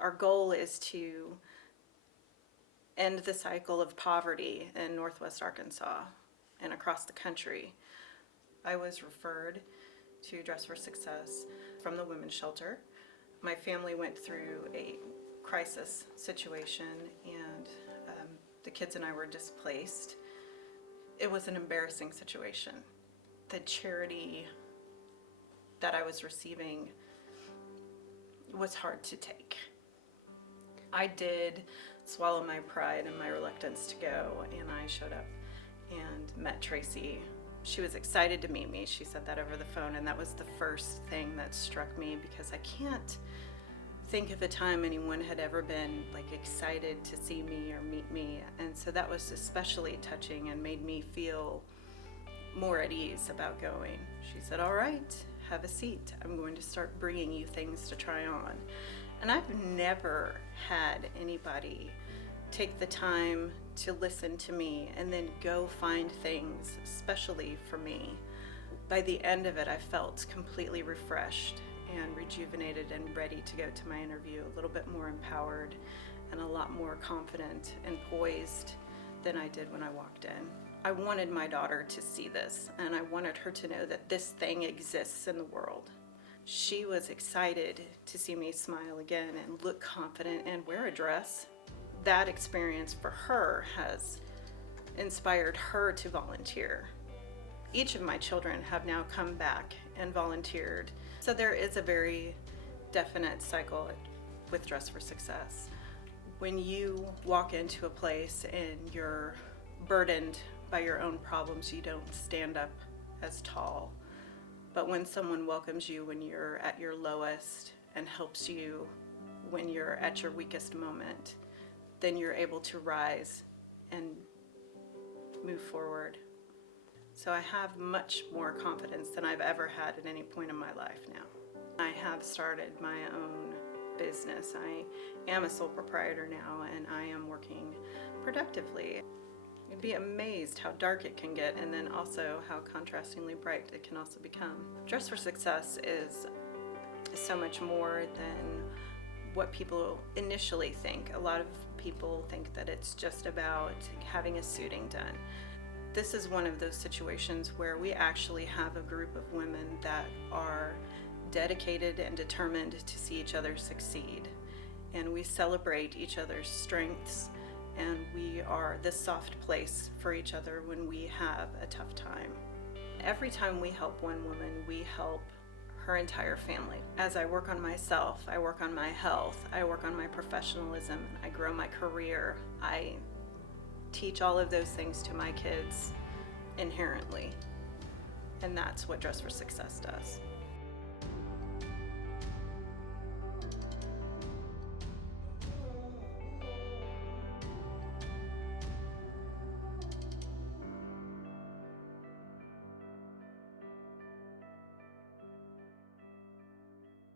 Our goal is to end the cycle of poverty in Northwest Arkansas and across the country. I was referred to Dress for Success from the women's shelter. My family went through a crisis situation, and the kids and I were displaced. It was an embarrassing situation. The charity that I was receiving was hard to take. I did swallow my pride and my reluctance to go, and I showed up and met Tracy. She was excited to meet me. She said that over the phone, and that was the first thing that struck me, because I can't think of a time anyone had ever been excited to see me or meet me. And so that was especially touching and made me feel more at ease about going. She said, "All right, have a seat. I'm going to start bringing you things to try on." And I've never had anybody take the time to listen to me and then go find things especially for me. By the end of it, I felt completely refreshed and rejuvenated and ready to go to my interview, a little bit more empowered and a lot more confident and poised than I did when I walked in. I wanted my daughter to see this, and I wanted her to know that this thing exists in the world. She was excited to see me smile again and look confident and wear a dress. That experience for her has inspired her to volunteer. Each of my children have now come back and volunteered. So there is a very definite cycle with Dress for Success. When you walk into a place and you're burdened by your own problems, you don't stand up as tall. But when someone welcomes you when you're at your lowest and helps you when you're at your weakest moment, then you're able to rise and move forward. So I have much more confidence than I've ever had at any point in my life now. I have started my own business. I am a sole proprietor now, and I am working productively. You'd be amazed how dark it can get, and then also how contrastingly bright it can also become. Dress for Success is so much more than what people initially think. A lot of people think that it's just about having a suiting done. This is one of those situations where we actually have a group of women that are dedicated and determined to see each other succeed. And we celebrate each other's strengths, and we are the soft place for each other when we have a tough time. Every time we help one woman, we help her entire family. As I work on myself, I work on my health, I work on my professionalism, I grow my career. I teach all of those things to my kids inherently. And that's what Dress for Success does.